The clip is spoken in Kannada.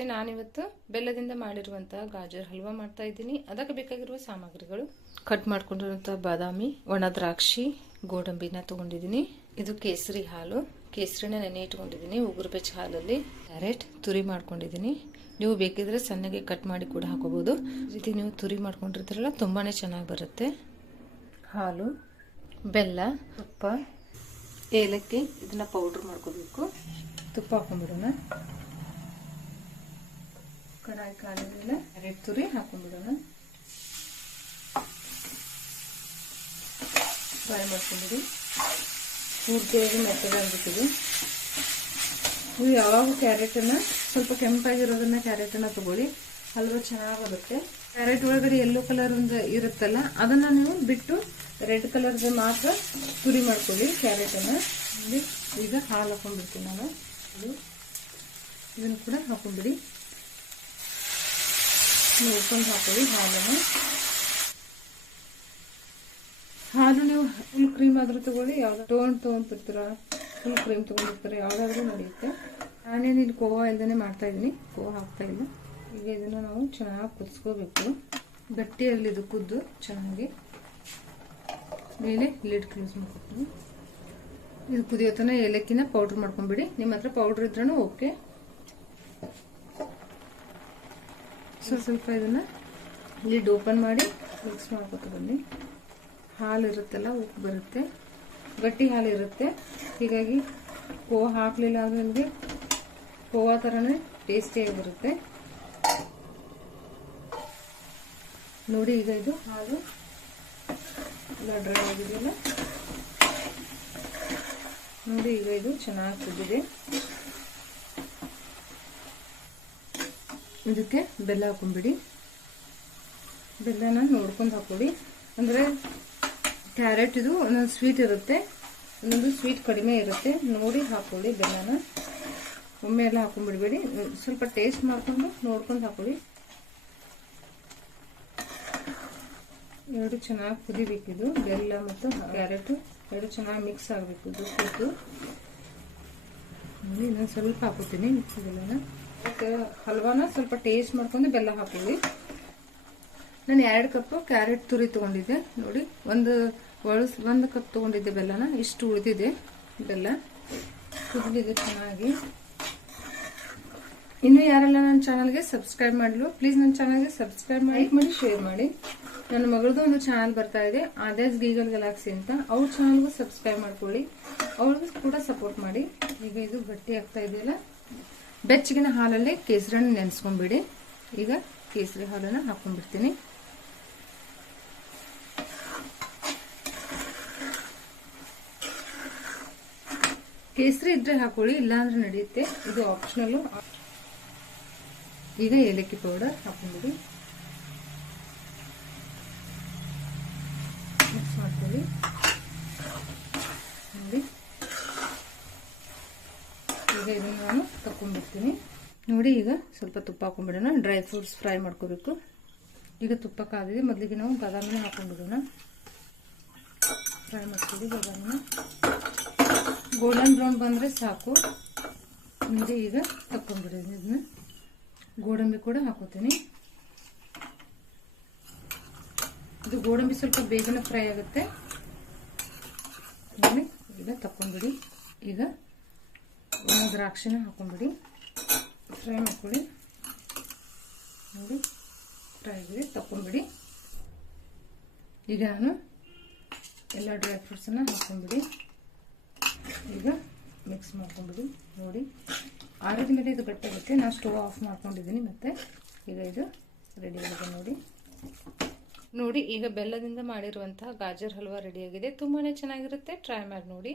ನಮಸ್ತೆ ನಾನಿವತ್ತು ಬೆಲ್ಲದಿಂದ ಮಾಡಿರುವಂತಹ ಗಾಜರ್ ಹಲ್ವಾ ಮಾಡ್ತಾ ಇದ್ದೀನಿ. ಅದಕ್ಕೆ ಬೇಕಾಗಿರುವ ಸಾಮಗ್ರಿಗಳು. ಕಟ್ ಮಾಡ್ಕೊಂಡಿರುವಂತಹ ಬಾದಾಮಿ, ಒಣ ದ್ರಾಕ್ಷಿ, ಗೋಡಂಬಿನ ತಗೊಂಡಿದ್ದೀನಿ. ಇದು ಕೇಸರಿ ಹಾಲು. ಕೇಸರಿನ ನೆನೆ ಇಟ್ಕೊಂಡಿದ್ದೀನಿ ಉಗುರು ಬೆಚ್ಚ ಹಾಲಲ್ಲಿ. ಕ್ಯಾರೆಟ್ ತುರಿ ಮಾಡ್ಕೊಂಡಿದ್ದೀನಿ. ನೀವು ಬೇಕಿದ್ರೆ ಸಣ್ಣಗೆ ಕಟ್ ಮಾಡಿ ಕೂಡ ಹಾಕೋಬಹುದು ರೀತಿ ನೀವು ತುರಿ ಮಾಡ್ಕೊಂಡಿರ್ತೀರಲ್ಲ, ತುಂಬಾನೇ ಚೆನ್ನಾಗಿ ಬರುತ್ತೆ. ಹಾಲು, ಬೆಲ್ಲ, ತುಪ್ಪ, ಏಲಕ್ಕಿ, ಇದನ್ನ ಪೌಡ್ರ್ ಮಾಡ್ಕೋಬೇಕು. ತುಪ್ಪ ಹಾಕೊಂಡ್ಬಿಡೋಣ ಕಡಾಯಿ ಮೇಲೆ ಕ್ಯಾರೆಟ್ ತುರಿ ಹಾಕೊಂಡ್ಬಿಡೋಣ. ಫ್ರೈ ಮಾಡ್ಕೊಂಡಿರಿ ಪೂರ್ತಿಯಾಗಿ ಮೆತ್ತಗಾಗ್ಬಿಟ್ಟಿದೆ ನೀವು ಯಾವಾಗ ಕ್ಯಾರೆಟನ್ನು, ಸ್ವಲ್ಪ ಕೆಂಪಾಗಿರೋದನ್ನ ಕ್ಯಾರೆಟನ್ನು ತಗೊಳ್ಳಿ. ಹಲ್ವ ಚೆನ್ನಾಗಿ ಬರುತ್ತೆ ಕ್ಯಾರೆಟ್ ಒಳಗಡೆ ಯೆಲ್ಲೋ ಕಲರ್ ಒಂದು ಇರುತ್ತಲ್ಲ, ಅದನ್ನ ನೀವು ಬಿಟ್ಟು ರೆಡ್ ಕಲರ್ದು ಮಾತ್ರ ತುರಿ ಮಾಡ್ಕೊಳ್ಳಿ ಕ್ಯಾರೆಟನ್ನು. ಈಗ ಹಾಲು ಹಾಕೊಂಡ್ಬಿಡ್ತೀನಿ ನಾನು. ಇದು ಇದನ್ನು ಕೂಡ ಹಾಕೊಂಡ್ಬಿಡಿ. ನೋಡ್ಕೊಂಡು ಹಾಕೊಳ್ಳಿ ಹಾಲನ್ನು ಹಾಲು ನೀವು ಫುಲ್ ಕ್ರೀಮ್ ಆದರೂ ತಗೊಳ್ಳಿ ಯಾವ್ದು ಟೋನ್ ತೊಗೊಂತಿರ್ತೀರ ಫುಲ್ ಕ್ರೀಮ್ ತೊಗೊಂಡಿರ್ತಾರೆ ಯಾವ್ದಾದ್ರೂ ನಡೆಯುತ್ತೆ. ನಾನೇನು ಇಲ್ಲಿ ಕೋವಾ ಇಲ್ದೇ ಮಾಡ್ತಾ ಇದ್ದೀನಿ ಕೋವಾ ಹಾಕ್ತಾ ಇಲ್ಲ. ಈಗ ಇದನ್ನು ನಾವು ಚೆನ್ನಾಗಿ ಕುದಿಸ್ಕೋಬೇಕು. ಗಟ್ಟಿಯಲ್ಲಿ ಇದು ಕುದ್ದು ಚೆನ್ನಾಗಿ. ಮೇಲೆ ಲಿಡ್ ಕ್ಲೋಸ್ ಮಾಡ್ಕೊತೀನಿ. ಇದು ಕುದಿಯೋ ತನಕ ಏಲಕ್ಕಿನ ಪೌಡ್ರ್ ಮಾಡ್ಕೊಂಬಿಡಿ. ನಿಮ್ಮ ಹತ್ರ ಪೌಡ್ರ್ ಇದ್ರೂ ಓಕೆ ಸೊ ಸ್ವಲ್ಪ ಇದನ್ನ ಲಿಡ್ ಓಪನ್ ಮಾಡಿ ಮಿಕ್ಸ್ ಮಾಡ್ಕೊತ ಬನ್ನಿ. ಹಾಲು ಇರುತ್ತಲ್ಲ, ಉಪ್ಪು ಬರುತ್ತೆ. ಗಟ್ಟಿ ಹಾಲು ಇರುತ್ತೆ. ಹೀಗಾಗಿ ಪೋವಾ ಹಾಕಲಿಲ್ಲ ಅಂದ್ರೆ ನಿಮಗೆ ಪೋವಾ ತರನೇ ಟೇಸ್ಟಿಯಾಗಿ ಬರುತ್ತೆ. ನೋಡಿ ಈಗ ಇದು ಹಾಲು ಡ್ರೈ ಆಗಿದೆಯಲ್ಲ. ನೋಡಿ ಈಗ ಇದು ಚೆನ್ನಾಗಿ ಕುದ್ದಿದೆ. ಇದಕ್ಕೆ ಬೆಲ್ಲ ಹಾಕೊಂಡ್ಬಿಡಿ. ಬೆಲ್ಲನ ನೋಡ್ಕೊಂಡು ಹಾಕೊಳ್ಳಿ. ಅಂದರೆ ಕ್ಯಾರೆಟ್ ಇದು ಒಂದೊಂದು ಸ್ವೀಟ್ ಇರುತ್ತೆ, ಒಂದೊಂದು ಸ್ವೀಟ್ ಕಡಿಮೆ ಇರುತ್ತೆ. ನೋಡಿ ಹಾಕೊಳ್ಳಿ ಬೆಲ್ಲನ. ಒಮ್ಮೆ ಎಲ್ಲ ಹಾಕೊಂಡ್ಬಿಡ್ಬೇಡಿ. ಸ್ವಲ್ಪ ಟೇಸ್ಟ್ ಮಾಡ್ಕೊಂಡು ನೋಡ್ಕೊಂಡು ಹಾಕೊಳ್ಳಿ. ಎರಡು ಚೆನ್ನಾಗಿ ಕುದಿಬೇಕಿದು. ಬೆಲ್ಲ ಮತ್ತು ಕ್ಯಾರೆಟು ಎರಡು ಚೆನ್ನಾಗಿ ಮಿಕ್ಸ್ ಆಗಬೇಕು ಇದು ಕೂತು ಇನ್ನೊಂದು ಸ್ವಲ್ಪ ಹಾಕೋತೀನಿ ಬೆಲ್ಲನ. ಮತ್ತು ಹಲ್ವಾನ ಸ್ವಲ್ಪ ಟೇಸ್ಟ್ ಮಾಡ್ಕೊಂಡು ಬೆಲ್ಲ ಹಾಕೊಳ್ಳಿ ನಾನು ಎರಡು ಕಪ್ ಕ್ಯಾರೆಟ್ ತುರಿ ತೊಗೊಂಡಿದ್ದೆ. ನೋಡಿ ಒಂದು ಒಳಸ್ ಒಂದು ಕಪ್ ತಗೊಂಡಿದ್ದೆ ಬೆಲ್ಲನ. ಇಷ್ಟು ಉಳಿದಿದೆ ಬೆಲ್ಲ. ಕುದಿದಿದೆ ಚೆನ್ನಾಗಿ. ಇನ್ನು ಯಾರೆಲ್ಲ ನನ್ನ ಚಾನಲ್ಗೆ ಸಬ್ಸ್ಕ್ರೈಬ್ ಮಾಡಲು ಪ್ಲೀಸ್ ನನ್ನ ಚಾನಲ್ಗೆ ಸಬ್ಸ್ಕ್ರೈಬ್ ಮಾಡಿ ಮಾಡಿ ಶೇರ್ ಮಾಡಿ. ನನ್ನ ಮಗಳದು ಒಂದು ಚಾನಲ್ ಬರ್ತಾ ಇದೆ ಆದೇಶ್ ಗೀಗಲ್ ಗಲಾಕ್ಸಿ ಅಂತ. ಅವ್ರ ಚಾನಲ್ಗೂ ಸಬ್ಸ್ಕ್ರೈಬ್ ಮಾಡ್ಕೊಳ್ಳಿ. ಅವ್ರಿಗೂ ಕೂಡ ಸಪೋರ್ಟ್ ಮಾಡಿ. ಈಗ ಇದು ಗಟ್ಟಿ ಆಗ್ತಾ ಇದೆಯಲ್ಲ? ಬೆಚ್ಚಗಿನ ಹಾಲಲ್ಲಿ ಕೇಸರಿನ ನೆನೆಸ್ಕೊಂಡ್ಬಿಡಿ ಈಗ ಕೇಸರಿ ಹಾಲನ್ನು ಹಾಕೊಂಡ್ಬಿಡ್ತೀನಿ. ಕೇಸರಿ ಇದ್ರೆ ಹಾಕೊಳ್ಳಿ, ಇಲ್ಲಾಂದ್ರೆ ನಡೆಯುತ್ತೆ. ಇದು ಆಪ್ಷನಲ್ಲು ಈಗ ಏಲಕ್ಕಿ ಪೌಡರ್ ಹಾಕೊಂಡ್ಬಿಡಿ. ಮಿಕ್ಸ್ ಮಾಡ್ಕೊಳ್ಳಿ. ನೋಡಿ. ಈಗ ಇದನ್ನು ನಾನು ತಕ್ಕೊಂಡ್ಬಿಡ್ತೀನಿ. ನೋಡಿ ಈಗ ಸ್ವಲ್ಪ ತುಪ್ಪ ಹಾಕೊಂಡ್ಬಿಡೋಣ ಡ್ರೈ ಫ್ರೂಟ್ಸ್ ಫ್ರೈ ಮಾಡ್ಕೋಬೇಕು. ಈಗ ತುಪ್ಪ ಕಾದಿದೆ. ಮೊದಲಿಗೆ ನಾವು ಬಾದಾಮಿನ ಹಾಕೊಂಡ್ಬಿಡೋಣ ಫ್ರೈ ಮಾಡ್ತೀವಿ ಬಾದಾಮಿನ ಗೋಲ್ಡನ್ ಬ್ರೌನ್ ಬಂದರೆ ಸಾಕು. ಮುಂದೆ ಈಗ ತಕ್ಕೊಂಡ್ಬಿಡೋದು ಇದನ್ನ. ಗೋಡಂಬಿ ಕೂಡ ಹಾಕೋತೀನಿ. ಇದು ಗೋಡಂಬಿ ಸ್ವಲ್ಪ ಬೇಗನೆ ಫ್ರೈ ಆಗುತ್ತೆ. ಈಗ ತಕ್ಕೊಂಡ್ಬಿಡಿ. ಈಗ ದ್ರಾಕ್ಷಿನ ಹಾಕೊಂಡ್ಬಿಡಿ. ಫ್ರೈ ಮಾಡ್ಕೊಳ್ಳಿ. ನೋಡಿ ಫ್ರೈ ಆಗಿದೆ, ತಕ್ಕೊಂಡ್ಬಿಡಿ. ಈಗ ನಾನು ಎಲ್ಲ ಡ್ರೈ ಫ್ರೂಟ್ಸನ್ನ ಹಾಕೊಂಡ್ಬಿಡಿ. ಈಗ ಮಿಕ್ಸ್ ಮಾಡ್ಕೊಂಡ್ಬಿಡಿ. ನೋಡಿ ಆರಿದ ಮೇಲೆ ಇದು ಗಟ್ಟಾಗುತ್ತೆ ನಾನು ಸ್ಟವ್ ಆಫ್ ಮಾಡ್ಕೊಂಡಿದ್ದೀನಿ ಮತ್ತೆ ಈಗ ಇದು ರೆಡಿ ಆಗಿದೆ ನೋಡಿ. ನೋಡಿ, ಈಗ ಬೆಲ್ಲದಿಂದ ಮಾಡಿರುವಂತಹ ಗಾಜರ್ ಹಲ್ವಾ ರೆಡಿಯಾಗಿದೆ ತುಂಬಾ ಚೆನ್ನಾಗಿರುತ್ತೆ. ಟ್ರೈ ಮಾಡಿ ನೋಡಿ.